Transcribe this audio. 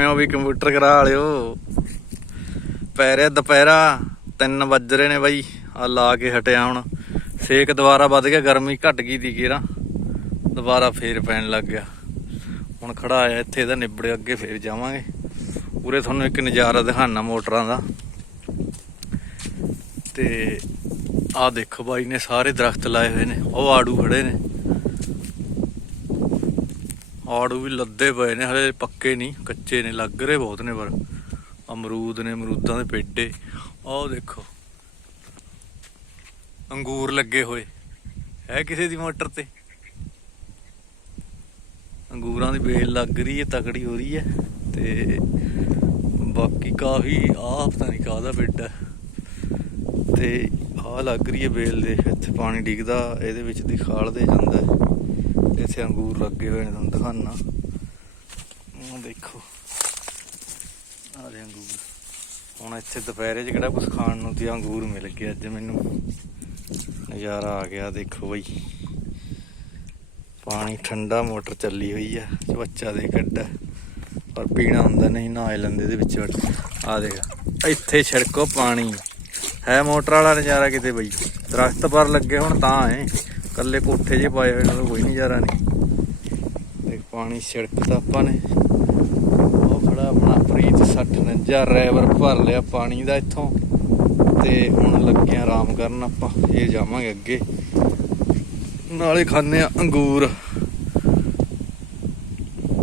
ਮੈਂ ਵੀ ਕੰਪਿਊਟਰ ਕਰਾ ਲਿਓ। ਪੈਰੇ ਦੁਪਹਿਰਾ 3 ਵੱਜ ਰਹੇ ਨੇ ਬਾਈ। ਆ ਲਾ ਕੇ ਹਟਿਆ ਹੁਣ। ਸੇਕ ਦੁਬਾਰਾ ਵੱਧ ਗਿਆ, ਗਰਮੀ ਘਟ ਗਈ ਦੀ ਕਿਰਾ ਦੁਬਾਰਾ ਫੇਰ ਪੈਣ ਲੱਗ ਗਿਆ। ਹੁਣ ਖੜਾ ਆਇਆ ਇੱਥੇ ਇਹਦਾ ਨਿਬੜੇ ਅੱਗੇ ਫੇਰ ਜਾਵਾਂਗੇ। ਪੂਰੇ ਤੁਹਾਨੂੰ ਇੱਕ ਨਜ਼ਾਰਾ ਦਿਖਾਣਾ ਮੋਟਰਾਂ ਦਾ। ਤੇ ਆਹ ਦੇਖੋ ਬਾਈ ਨੇ ਸਾਰੇ ਦਰਖਤ ਲਾਏ ਹੋਏ ਨੇ, ਉਹ ਆੜੂ ਖੜੇ ਨੇ। ਆੜੂ ਵੀ ਲੱਦੇ ਪਏ ਨੇ, ਹਲੇ ਪੱਕੇ ਨਹੀਂ, ਕੱਚੇ ਨੇ, ਲੱਗ ਰਹੇ ਬਹੁਤ ਨੇ, ਪਰ ਅਮਰੂਦ ਨੇ, ਅਮਰੂਦਾਂ ਦੇ ਪੇਡੇ। ਆਹ ਦੇਖੋ, ਅੰਗੂਰ ਲੱਗੇ ਹੋਏ। ਹੈ ਕਿਸੇ ਦੀ ਮੋਟਰ ਤੇ? ਅੰਗੂਰਾਂ ਦੀ ਬੇਲ ਲੱਗ ਰਹੀ ਹੈ, ਤਕੜੀ ਹੋ ਰਹੀ ਹੈ, ਤੇ ਬਾਕੀ ਕਾਫੀ, ਆਹ ਪਤਾ ਨਹੀਂ ਕਾਹਦਾ ਬੇਡਾ ਤੇ ਆਹ ਲੱਗ ਰਹੀ ਹੈ ਬੇਲ ਦੇ, ਇੱਥੇ ਪਾਣੀ ਡਿੱਗਦਾ, ਇਹਦੇ ਵਿੱਚ ਦੀ ਖਾਲ ਦੇ ਜਾਂਦਾ। ਇੱਥੇ ਅੰਗੂਰ ਲੱਗੇ ਹੋਏ ਨੇ ਤੁਹਾਨੂੰ ਦਿਖਾਣਾ ਉਹ ਦੇਖੋ। ਆ ਦੇ ਅੰਗੂਰ। ਹੁਣ ਇੱਥੇ ਦੁਪਹਿਰੇ 'ਚ ਕਿਹੜਾ ਕੁਝ ਖਾਣ ਨੂੰ ਤੇ ਅੰਗੂਰ ਮਿਲ ਗਏ ਅੱਜ ਮੈਨੂੰ ਨਜ਼ਾਰਾ ਆ ਗਿਆ, ਦੇਖੋ ਬਈ। ਪਾਣੀ ਠੰਡਾ, ਮੋਟਰ ਚੱਲੀ ਹੋਈ ਆ, ਚਵੱਚਾ ਦੇ ਕੱਢ। ਪਰ ਪੀਣਾ ਹੁੰਦਾ ਨਹੀਂ ਨਹਾ ਲੈਂਦੇ ਇਹਦੇ ਵਿੱਚ ਆ ਦੇਖ, ਇੱਥੇ ਛਿੜਕੋ ਪਾਣੀ। ਹੈ ਮੋਟਰ ਵਾਲਾ ਨਜ਼ਾਰਾ ਕਿਤੇ ਬਈ। ਦਰਖਤ ਪਰ ਲੱਗੇ ਹੁਣ ਤਾਂ ਐ। ਕੱਲੇ ਕੋਠੇ ਜੇ ਪਾਏ ਹੋਏ ਨੇ ਕੋਈ ਨਜ਼ਾਰਾ ਨਹੀਂ। ਦੇਖ ਪਾਣੀ ਛਿੜਕਤਾ ਆਪਾਂ ਨੇ। ਉਹ ਖੜਾ ਆਪਣਾ ਪ੍ਰੀਤ 69 ਰੈਵਰ ਭਰ ਲਿਆ ਪਾਣੀ ਦਾ ਇੱਥੋਂ। ਤੇ ਹੁਣ ਲੱਗੇ ਆਂ ਆਰਾਮ ਕਰਨ ਆਪਾਂ ਫੇਰ ਜਾਵਾਂਗੇ ਅੱਗੇ। ਨਾਲੇ ਖਾਣੇ ਆ ਅੰਗੂਰ।